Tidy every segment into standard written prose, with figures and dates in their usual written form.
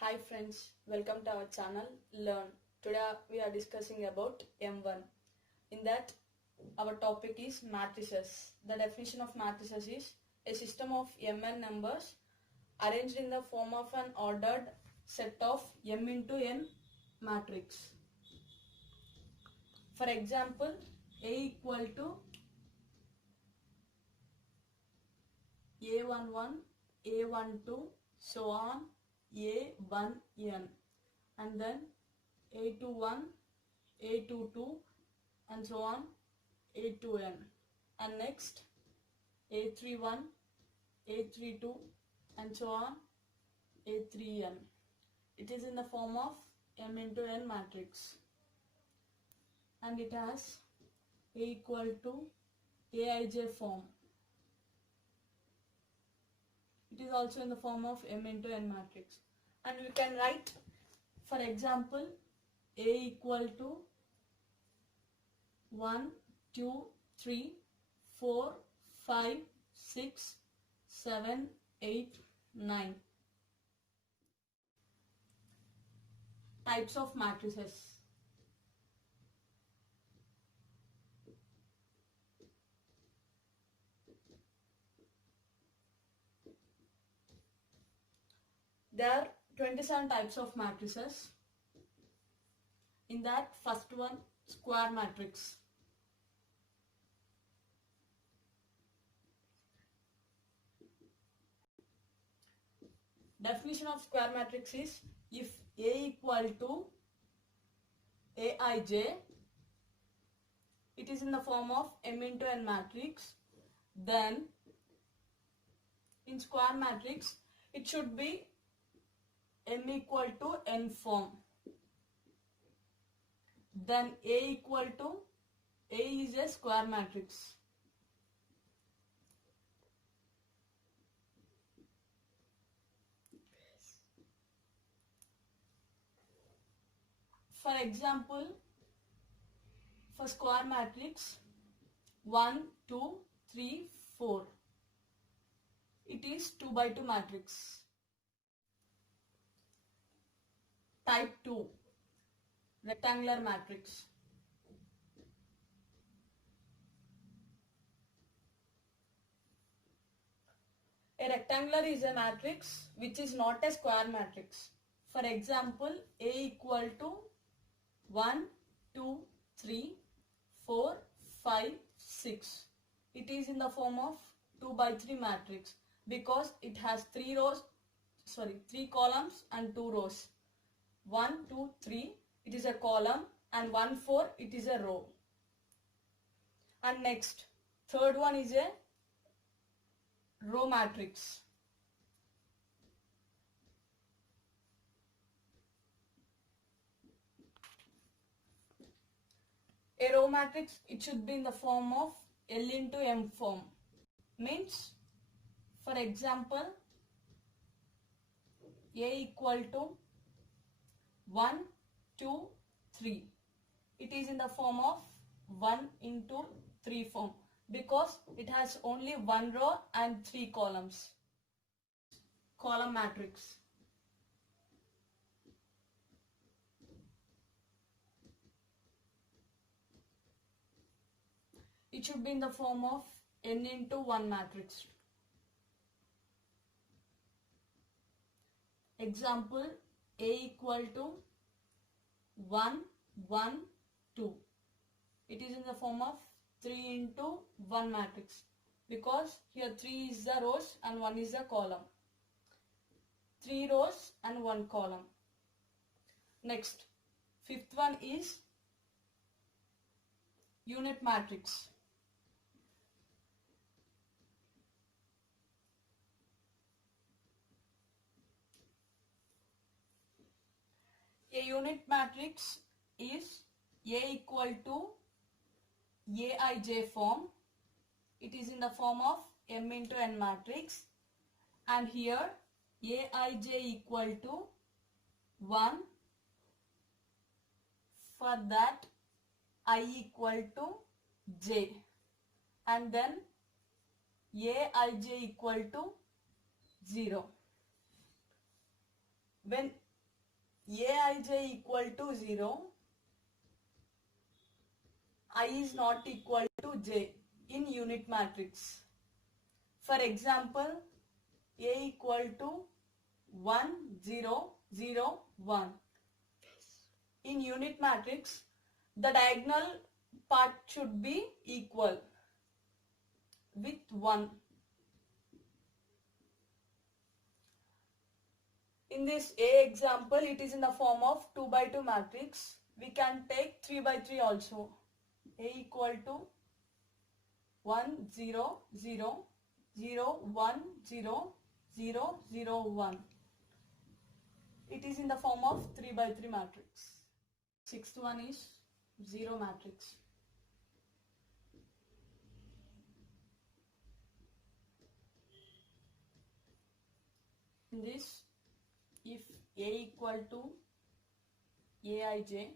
Hi friends, welcome to our channel Learn. Today we are discussing about M1. In that our topic is matrices. The definition of matrices is a system of mn numbers arranged in the form of an ordered set of m into n matrix. For example, A equal to A11, A12, so on A1n, and then A21, A22, and so on A2n, and next A31, A32, and so on A3n. It is in the form of m into n matrix, and it has A equal to Aij form. It is also in the form of m into n matrix, and we can write, for example, A equal to 1, 2, 3, 4, 5, 6, 7, 8, 9. Types of matrices. There are 27 types of matrices. In that, first one, square matrix. Definition of square matrix is if A equal to Aij, it is in the form of m into n matrix, then in square matrix it should be m equal to n form. Then A equal to A is a square matrix. For example, for square matrix 1, 2, 3, 4, it is 2 by 2 matrix. Type 2, rectangular matrix. A rectangular is a matrix which is not a square matrix. For example, A equal to 1, 2, 3, 4, 5, 6. It is in the form of 2 by 3 matrix because it has 3 columns and 2 rows. 1, 2, 3, it is a column, and 1, 4, it is a row. And next, third one is a row matrix. A row matrix, it should be in the form of L into M form. Means, for example, A equal to 1, 2, 3. It is in the form of 1 into 3 form because it has only 1 row and 3 columns. Column matrix. It should be in the form of n into 1 matrix. Example, A equal to 1, 1, 2. It is in the form of 3 into 1 matrix because here 3 is the rows and 1 is the column. 3 rows and 1 column. Next, fifth one is unit matrix. A unit matrix is A equal to Aij form. It is in the form of m into n matrix, and here Aij equal to 1. For that, I equal to j, and then Aij equal to 0. When Aij equal to 0, I is not equal to j in unit matrix. For example, A equal to 1, 0, 0, 1. In unit matrix, the diagonal part should be equal with 1. In this A example, it is in the form of 2 by 2 matrix. We can take 3 by 3 also. A equal to 1, 0, 0, 0, 1, 0, 0, 0, 1. It is in the form of 3 by 3 matrix. Sixth one is 0 matrix. In this, if A equal to Aij,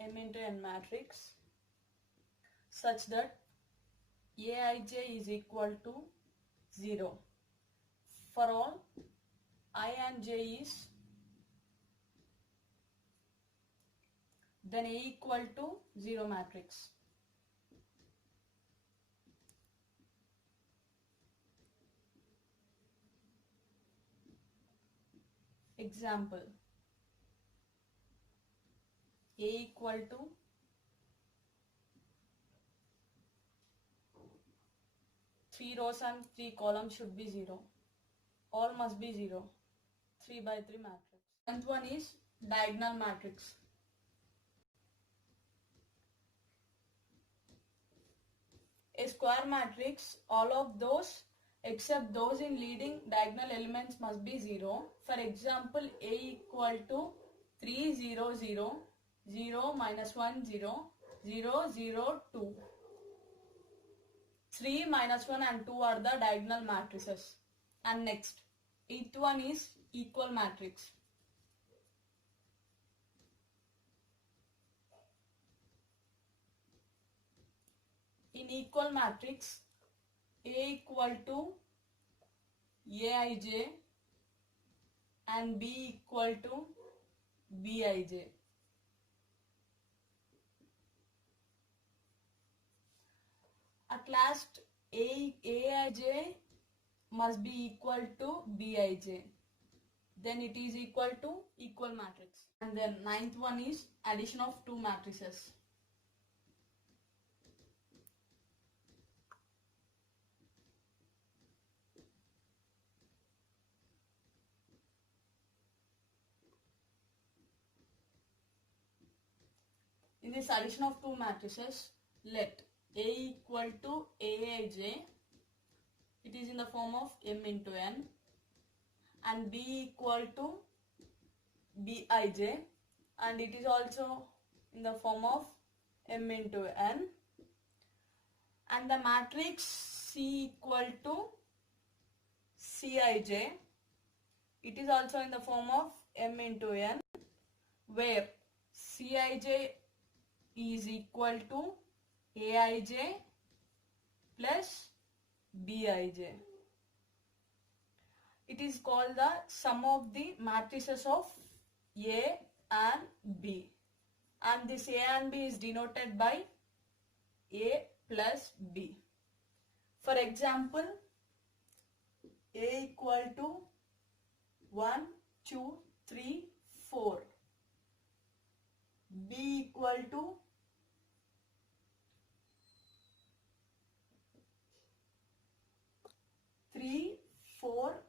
M into N matrix, such that Aij is equal to 0 for all I and j is, then A equal to 0 matrix. Example, A equal to 3 rows and 3 columns should be 0. All must be 0. 3 by 3 matrix. And one is diagonal matrix. A square matrix, all of those except those in leading diagonal elements must be 0. For example, A equal to 3, 0, 0, 0, minus 1, 0, 0, 0, 2. 3, minus 1 and 2 are the diagonal matrices. And next, eighth one is equal matrix. In equal matrix, A equal to Aij and B equal to Bij. At last, Aij must be equal to Bij. Then it is equal to equal matrix. And then ninth one is addition of two matrices. In this addition of two matrices, let A equal to Aij, it is in the form of M into N, and B equal to Bij, and it is also in the form of M into N, and the matrix C equal to Cij, it is also in the form of M into N, where Cij is equal to Aij plus Bij. It is called the sum of the matrices of A and B, and this A and B is denoted by A plus B. For example, A equal to 1, 2, 3, 4. B equal to 3, 4,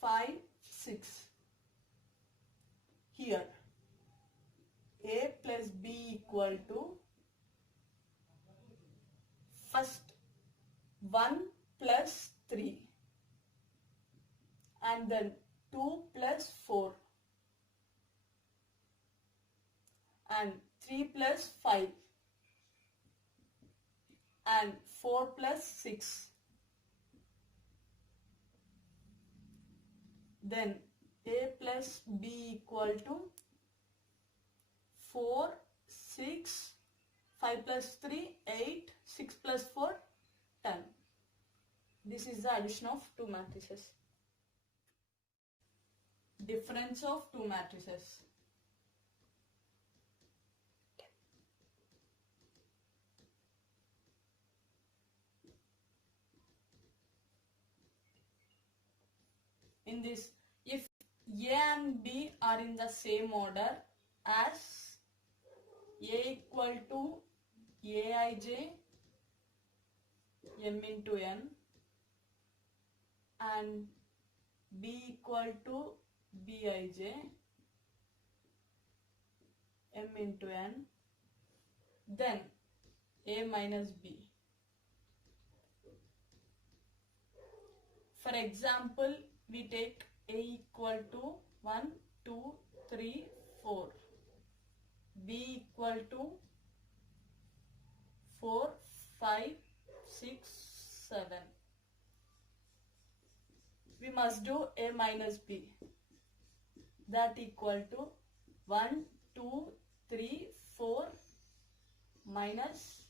5, 6. Here, A plus B equal to first 1 plus 3 and then 2 plus 4 and 3 plus 5 and 4 plus 6. Then A plus B equal to 4, 6, 5 plus 3, 8, 6 plus 4, 10. This is the addition of two matrices. difference of two matrices. In this, if A and B are in the same order as A equal to Aij m into n and B equal to Bij m into n, then A minus B. For example, we take A equal to 1, 2, 3, 4. B equal to 4, 5, 6, 7. We must do A minus B. That equal to 1, 2, 3, 4 minus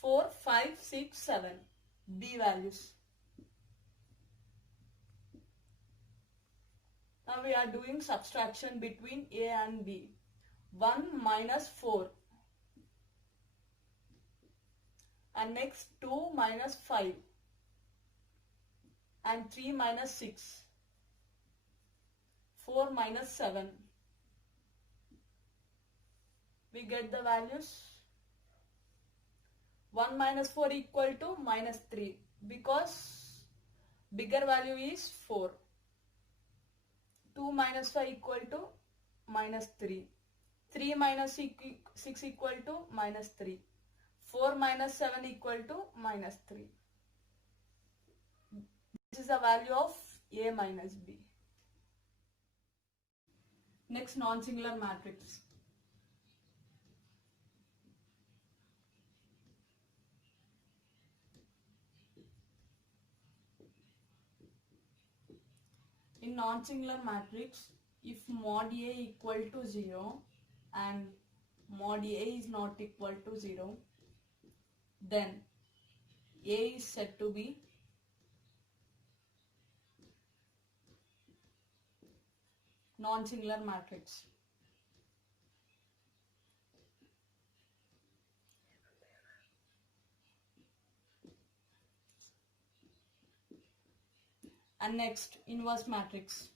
4, 5, 6, 7. B values. Now we are doing subtraction between A and B. 1 minus 4. And next 2 minus 5. And 3 minus 6. 4 minus 7. We get the values. 1 minus 4 equal to minus 3. Because bigger value is 4. 2 minus 5 equal to minus 3. 3 minus 6 equal to minus 3. 4 minus 7 equal to minus 3. This is the value of A minus B. Next, non-singular matrix. In non-singular matrix, if mod A equal to 0 and mod A is not equal to 0, then A is said to be non-singular matrix. And next, inverse matrix.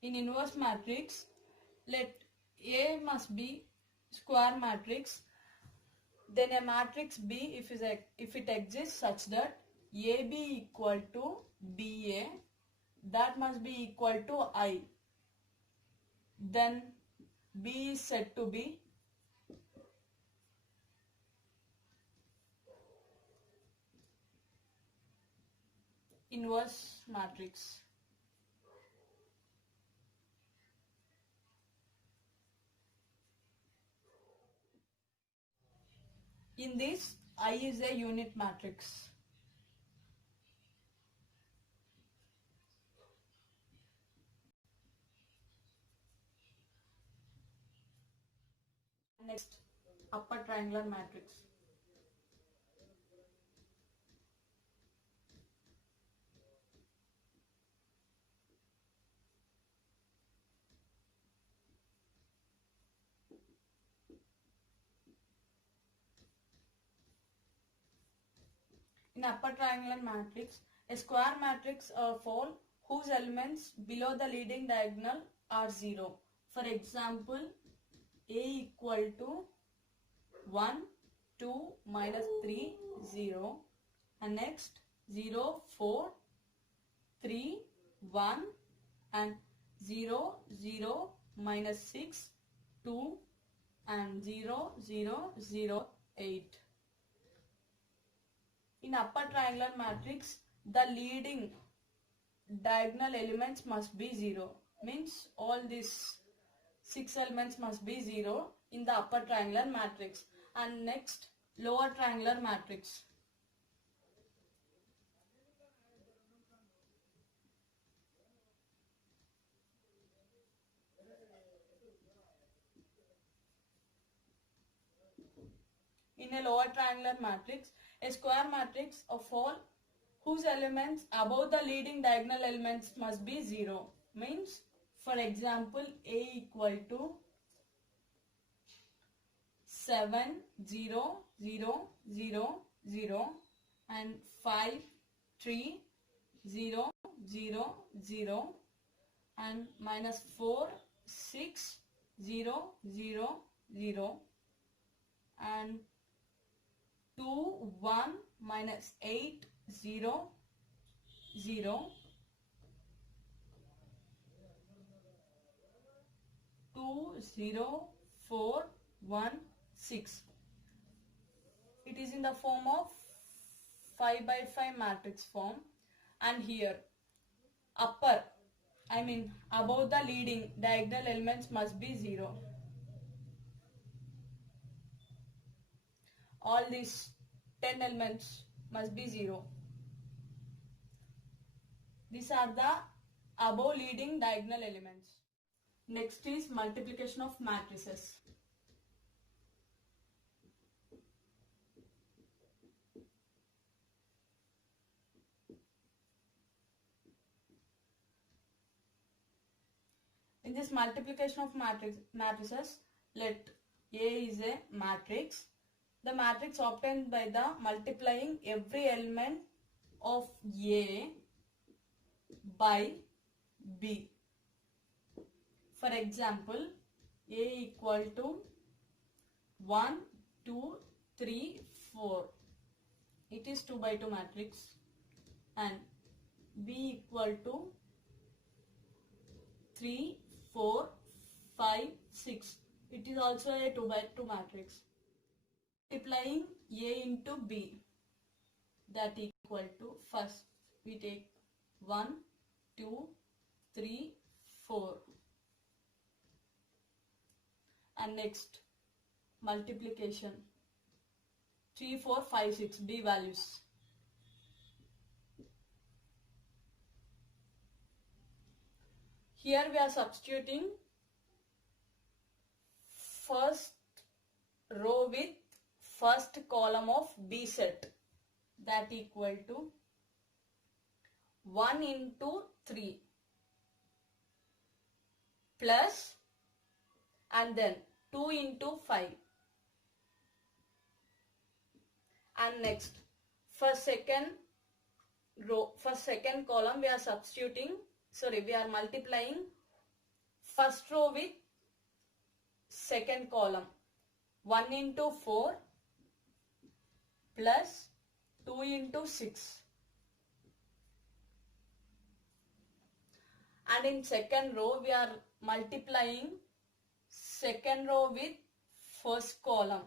In inverse matrix, let A must be square matrix, then a matrix B if it exists such that AB equal to BA, that must be equal to I. Then B is said to be inverse matrix. In this, I is a unit matrix. Next, upper triangular matrix. In upper triangular matrix, a square matrix of all whose elements below the leading diagonal are 0. For example, A equal to 1, 2, minus 3, 0. And next 0, 4, 3, 1 and 0, 0, minus 6, 2 and 0, 0, 0, 8. In upper triangular matrix, the leading diagonal elements must be 0. Means all these 6 elements must be 0 in the upper triangular matrix. And next, lower triangular matrix. in a lower triangular matrix, a square matrix of all whose elements above the leading diagonal elements must be 0. Means, for example, A equal to 7, 0, 0, 0, 0 and 5, 3, 0, 0, 0 and -4, 6, 0, 0, 0 and 2, 1, -8, 0, 0, 2, 0, 4, 1, 6. It is in the form of 5 by 5 matrix form, and here above the leading diagonal elements must be 0. All these 10 elements must be 0. These are the above leading diagonal elements. Next is multiplication of matrices. In this multiplication of matrices, let A is a matrix. The matrix obtained by the multiplying every element of A by B. For example, A equal to 1, 2, 3, 4. It is 2 by 2 matrix. And B equal to 3, 4, 5, 6. It is also a 2 by 2 matrix. Multiplying A into B, that equal to, first we take 1, 2, 3, 4 and next multiplication 3, 4, 5, 6 B values. Here we are substituting first row with first column of B set, that equal to 1 into 3 plus and then 2 into 5 and next for second column we are multiplying first row with second column, 1 into 4 plus 2 into 6. And in second row we are multiplying second row with first column,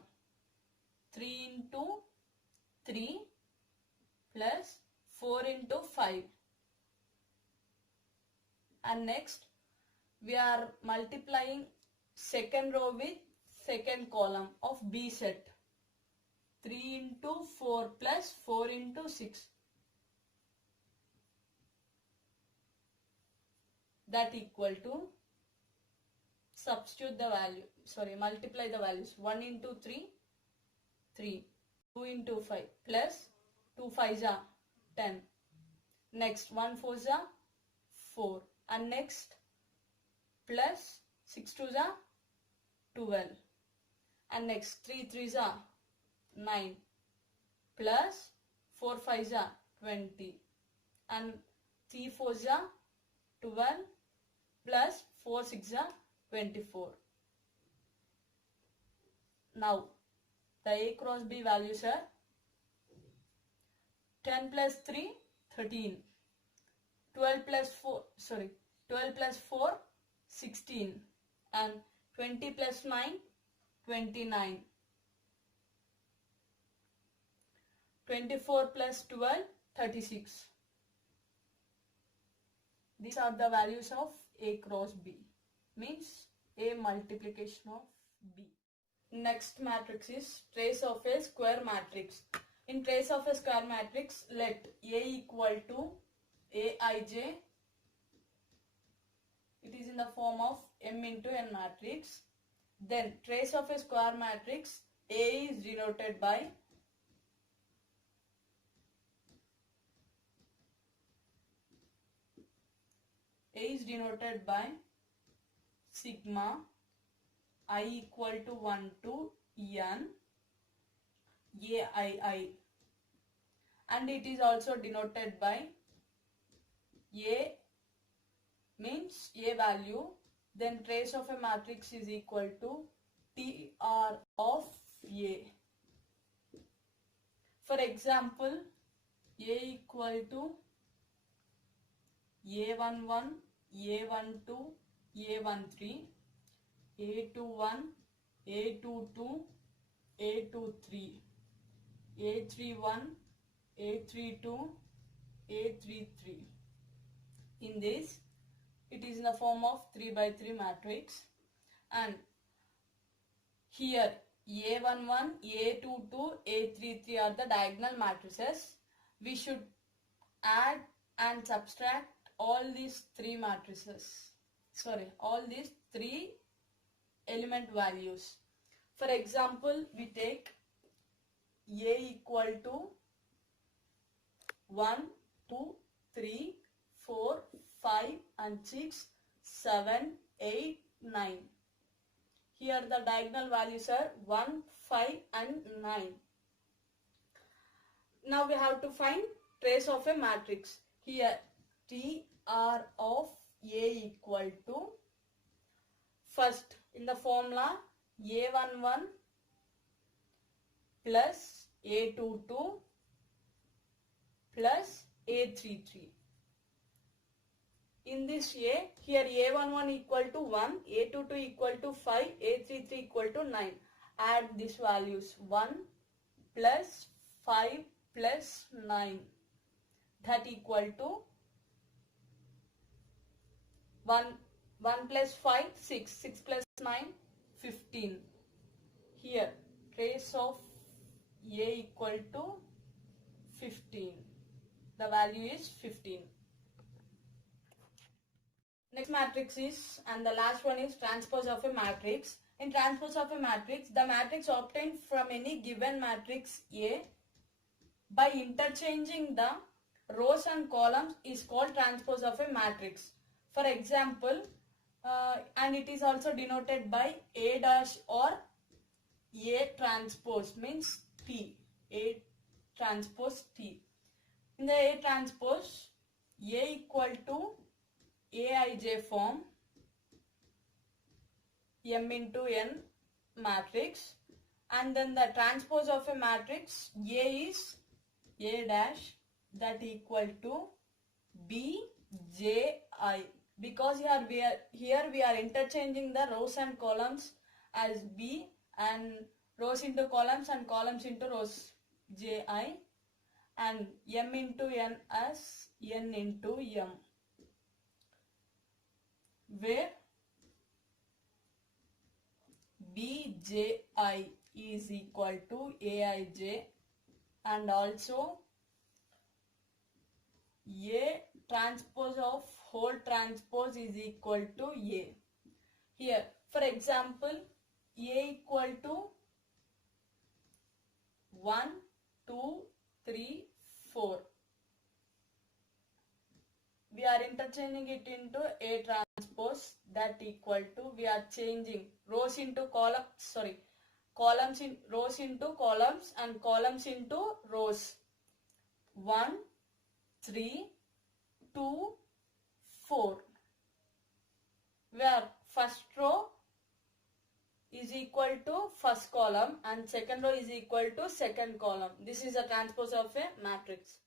3 into 3 plus 4 into 5. And next we are multiplying second row with second column of B set, 3 into 4 plus 4 into 6, that equal to, multiply the values, 1 into 3, 3, 2 into 5 plus 2 5s are 10, next 1 4s are 4 and next plus 6 2s are 12 and next 3 3s are 9 plus 4 5s are 20 and 3 4s are 12 plus 4 6 are 24. Now the A cross B values are 10 plus 3 13, 12 plus 4 16 and 20 plus 9 29, 24 plus 12 36. These are the values of A cross B, means A multiplication of B. Next matrix is trace of a square matrix. In trace of a square matrix, let A equal to Aij. It is in the form of M into N matrix. Then trace of a square matrix A is denoted by sigma I equal to 1 to n aii, and it is also denoted by A means A value, then trace of a matrix is equal to TR of A. For example, A equal to A11, A12, A13, A21, A22, A23, A31, A32, A33. In this, it is in the form of 3 by 3 matrix, and here A11, A22, A33 are the diagonal matrices. We should add and subtract all these three matrices. All these three element values. For example, we take A equal to 1, 2, 3, 4, 5 and 6, 7, 8, 9. Here the diagonal values are 1, 5 and 9. Now we have to find trace of a matrix. Here TR of A equal to, first in the formula, A11 plus A22 plus A33. In this A, here A11 equal to 1, A22 equal to 5, A33 equal to 9. Add these values, 1 plus 5 plus 9, that equal to 1 plus 5, 6, 6 plus 9, 15. Here trace of A equal to 15. The value is 15. Next matrix is, and the last one is transpose of a matrix. In transpose of a matrix, the matrix obtained from any given matrix A by interchanging the rows and columns is called transpose of a matrix. For example, and it is also denoted by A dash or A transpose, means T, A transpose T. In the A transpose, A equal to Aij form, M into N matrix, and then the transpose of a matrix A is A dash, that equal to Bji, because here we are interchanging the rows and columns as B and rows into columns and columns into rows, Ji, and M into N as N into M, where Bji is equal to Aij, and also A transpose of whole transpose is equal to A. Here, for example, A equal to 1, 2, 3, 4. We are interchanging it into A transpose, that equal to, we are changing rows into columns, columns in rows into columns and columns into rows. 1, 3, 2, 4. Where first row is equal to first column and second row is equal to second column. This is a transpose of a matrix.